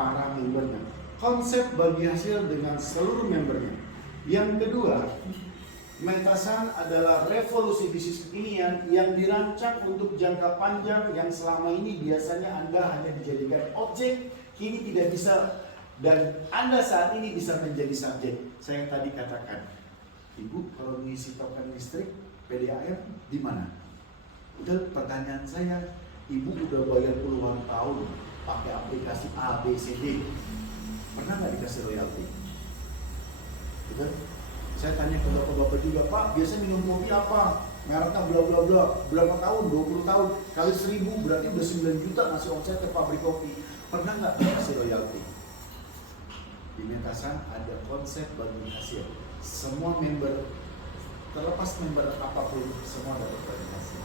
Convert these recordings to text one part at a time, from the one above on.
para membernya. Konsep bagi hasil dengan seluruh membernya. Yang kedua, Metasan adalah revolusi bisnis kekinian yang dirancang untuk jangka panjang, yang selama ini biasanya Anda hanya dijadikan objek, kini tidak bisa, dan Anda saat ini bisa menjadi subjek. Saya yang tadi katakan, Ibu kalau mengisi token listrik PDAM di mana? Udah, pertanyaan saya, Ibu udah bayar puluhan tahun pakai aplikasi A, B, C, D, pernah nggak dikasih royalti? Betul? Saya tanya ke bapak-bapak juga, Pak, biasa minum kopi apa? Mereknya bla bla bla. Berapa tahun? 20 tahun. Kali 1000 berarti udah 9 juta ngasih omset ke pabrik kopi. Pernah nggak dikasih royalti? Di Metasan ada konsep bagi hasil. Semua member, terlepas member apapun, semua dapat bagi hasil.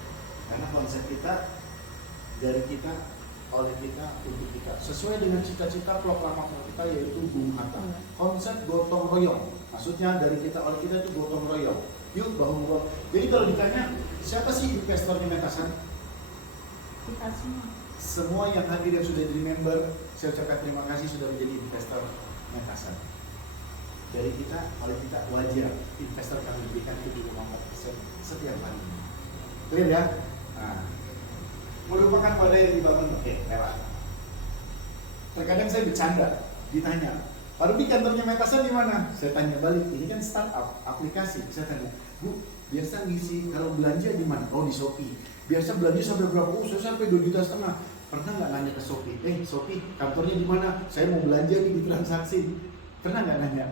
Karena konsep kita, dari kita, oleh kita, untuk kita. Sesuai dengan cita-cita proklamator kita, yaitu Bung Hatta. Konsep gotong royong. Maksudnya dari kita, oleh kita itu gotong royong. Yuk bahu-bahu. Jadi kalau ditanya, siapa sih investornya Metasan? Kita semua. Semua yang hadir yang sudah jadi member, saya ucapkan terima kasih sudah menjadi investor Metasan. Dari kita, oleh kita, wajar investor kami berikan 7,4% setiap hari. Clear ya? Nah, merupakan wadah yang dibangun, oke, lewat. Terkadang saya bercanda, ditanya, Pak Rudi kantornya Metasan di mana? Saya tanya balik, ini kan startup, aplikasi. Saya tanya, Bu, biasa ngisi kalau belanja di mana? Oh, di Shopee. Biasa belanja sampai berapa? Oh, saya sampai 2,5 juta. Pernah nggak nanya ke Shopee? Shopee, kantornya di mana? Saya mau belanja di transaksi. Pernah nggak nanya?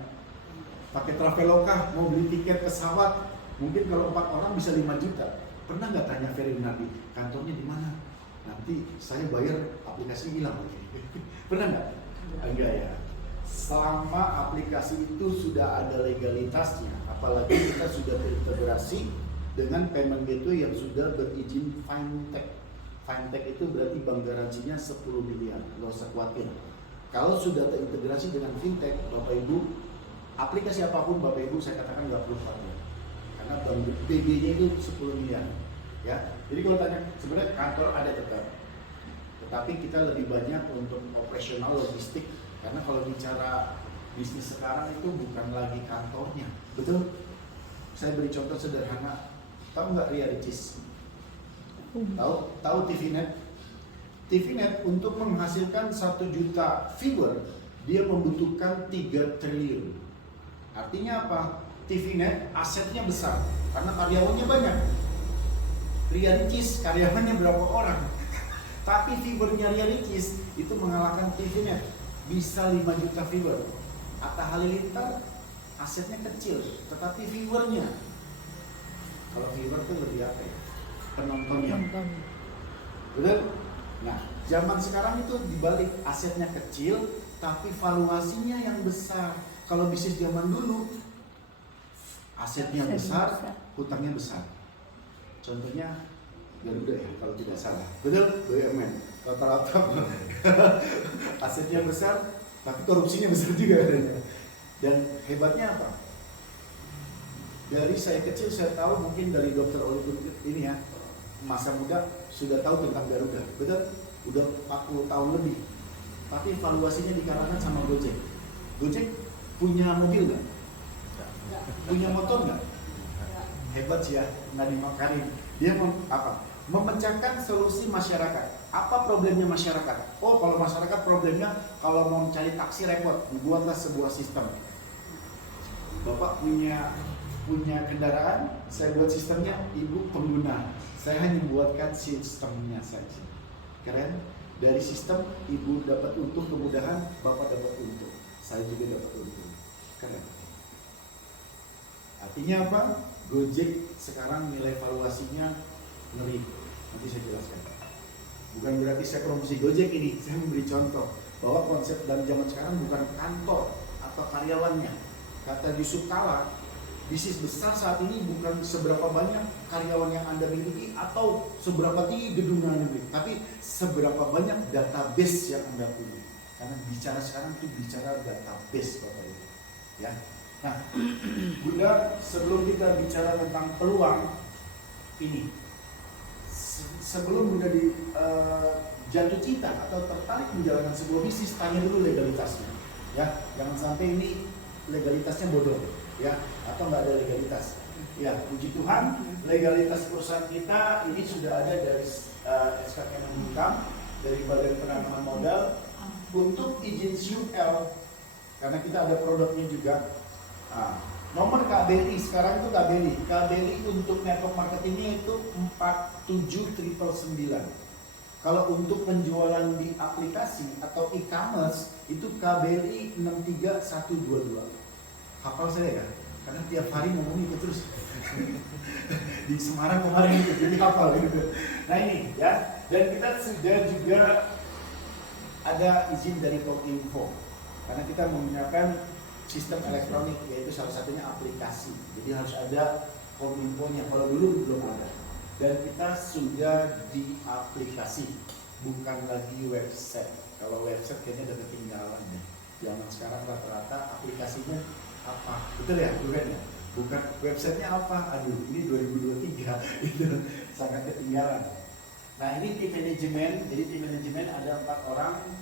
Pakai Traveloka, mau beli tiket pesawat, mungkin kalau 4 orang bisa 5 juta. Pernah nggak tanya Ferry Nardi, kantornya di mana? Nanti saya bayar, aplikasi hilang. Pernah nggak? Enggak ya. Selama aplikasi itu sudah ada legalitasnya, apalagi kita sudah terintegrasi dengan payment gateway yang sudah berizin fintech. Fintech itu berarti bank garansinya 10 miliar, nggak usah khawatir. Kalau sudah terintegrasi dengan fintech, Bapak Ibu, aplikasi apapun Bapak Ibu saya katakan nggak perlu khawatir. Karena bank BB-nya itu 10 miliar. Ya, jadi kalau tanya, sebenarnya kantor ada tetap, tetapi kita lebih banyak untuk operasional logistik. Karena kalau bicara bisnis sekarang itu bukan lagi kantornya, betul? Saya beri contoh sederhana, tahu nggak Ria Ricis? Tahu TVNet? TVNet untuk menghasilkan 1 juta viewer, dia membutuhkan 3 triliun. Artinya apa? TVNet asetnya besar, karena karyawannya banyak. Ria Ricis karyawannya berapa orang? Tapi viewernya Ria Ricis itu mengalahkan TVNet. Bisa 5 juta viewer. Atta Halilintar asetnya kecil, tetapi viewernya, kalau viewer itu lebih apa ya? Penontonnya. Betul? Nah, zaman sekarang itu dibalik, asetnya kecil, tapi valuasinya yang besar. Kalau bisnis zaman dulu, asetnya besar, hutangnya besar. Contohnya Garuda ya, kalau tidak salah. Betul? BUMN. Rata-rata asetnya besar, tapi korupsinya besar juga. Dan hebatnya apa? Dari saya kecil saya tahu, mungkin dari Dr. Oliver ini ya, masa muda sudah tahu tentang Garuda. Betul? Udah 40 tahun lebih. Tapi valuasinya dikalahkan sama Gojek. Gojek punya mobil nggak? Punya motor nggak? Hebat sih ya, nggak dimakarin. Dia memecahkan solusi masyarakat. Apa problemnya masyarakat? Oh, kalau masyarakat problemnya kalau mau cari taksi repot, dibuatlah sebuah sistem. Bapak punya kendaraan, saya buat sistemnya, Ibu pengguna. Saya hanya buatkan sistemnya saja. Keren? Dari sistem Ibu dapat untung, kemudahan, Bapak dapat untung. Saya juga dapat untung. Keren. Artinya apa? Gojek sekarang nilai valuasinya ngeri. Nanti saya jelaskan. Bukan berarti saya promosi Gojek ini, saya memberi contoh bahwa konsep dalam zaman sekarang bukan kantor atau karyawannya. Kata Yusuf Kala, bisnis besar saat ini bukan seberapa banyak karyawan yang Anda miliki atau seberapa tinggi gedung yang Anda miliki, tapi seberapa banyak database yang Anda punya. Karena bicara sekarang itu bicara database, Bapak Ibu. Ya. Nah, Bunda, sebelum kita bicara tentang peluang ini, sebelum Bunda jatuh cinta atau tertarik menjalankan sebuah bisnis, tanya dulu legalitasnya. Ya, jangan sampai ini legalitasnya bodoh, ya, atau nggak ada legalitas. Ya, puji Tuhan, legalitas perusahaan kita ini sudah ada dari SK Kemenkumham, dari Badan Penanaman Modal untuk izin SUL, karena kita ada produknya juga. Nah, nomor KBRI sekarang itu KBRI untuk network marketingnya itu 47999. Kalau untuk penjualan di aplikasi atau e-commerce itu KBRI 63122. Hafal saya ya, karena tiap hari ngomong itu terus. Di Semarang kemarin itu, jadi hafal gitu. Nah ini ya, dan kita sudah juga ada izin dari Kominfo, karena kita menggunakan sistem elektronik, yaitu salah satunya aplikasi. Jadi harus ada Kominfo-nya, kalau dulu belum ada. Dan kita sudah di aplikasi, bukan lagi website. Kalau website kayaknya udah ketinggalan ya. Zaman sekarang rata-rata aplikasinya apa? Betul ya, bukan ya? Bukan websitenya apa? Aduh, ini 2023 itu sangat ketinggalan. Nah ini tim manajemen, jadi tim manajemen ada 4 orang.